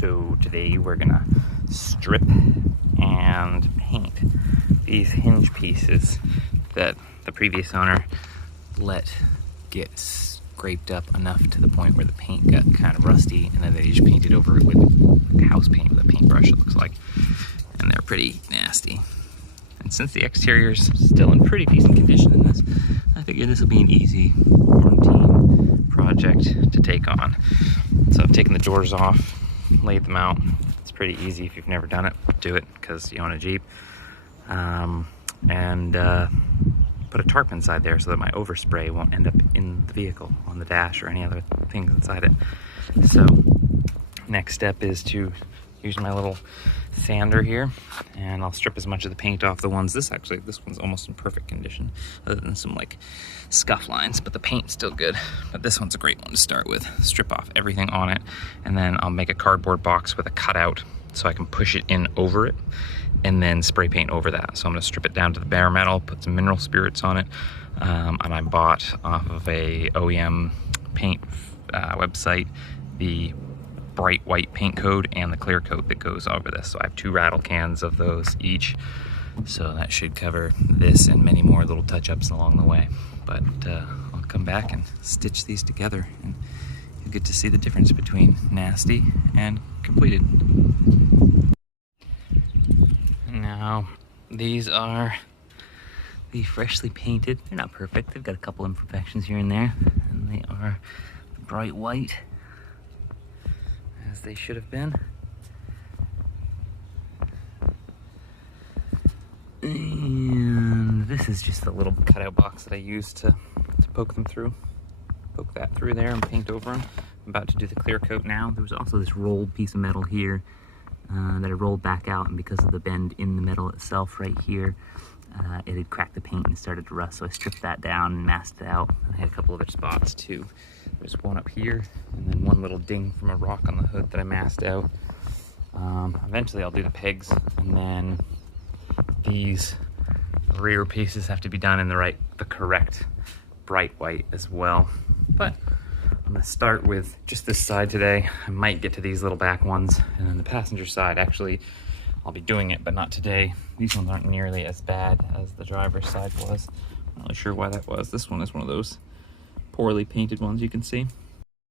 So today we're gonna strip and paint these hinge pieces that the previous owner let get scraped up enough to the point where the paint got kind of rusty, and then they just painted over it with like house paint with a paintbrush, it looks like. And they're pretty nasty. And since the exterior's still in pretty decent condition in this, I figured this will be an easy quarantine project to take on. So I've taken the doors off, laid them out. It's pretty easy if you've never done it. Do it because you own a Jeep. And put a tarp inside there so that my overspray won't end up in the vehicle, on the dash, or any other things inside it. So next step is to use my little sander here, and I'll strip as much of the paint off the ones. This one's almost in perfect condition, other than some like scuff lines, but the paint's still good. But this one's a great one to start with. Strip off everything on it, and then I'll make a cardboard box with a cutout so I can push it in over it and then spray paint over that. So I'm gonna strip it down to the bare metal, put some mineral spirits on it, and I bought off of a OEM paint website the bright white paint coat and the clear coat that goes over this. So I have 2 rattle cans of those each. So that should cover this and many more little touch-ups along the way. But I'll come back and stitch these together, and you'll get to see the difference between nasty and completed. Now, these are the freshly painted. They're not perfect. They've got a couple imperfections here and there. And they are bright white, as they should have been. And this is just the little cutout box that I used to poke them through. Poke that through there and paint over them. I'm about to do the clear coat now. There was also this rolled piece of metal here that I rolled back out, and because of the bend in the metal itself right here, it had cracked the paint and started to rust, so I stripped that down and masked it out. And I had a couple other spots too. There's one up here, and then one little ding from a rock on the hood that I masked out. Eventually I'll do the pegs, and then these rear pieces have to be done in the correct bright white as well. But I'm gonna start with just this side today. I might get to these little back ones, and then the passenger side, actually, I'll be doing it, but not today. These ones aren't nearly as bad as the driver's side was. I'm not really sure why that was. This one is one of those poorly painted ones, you can see.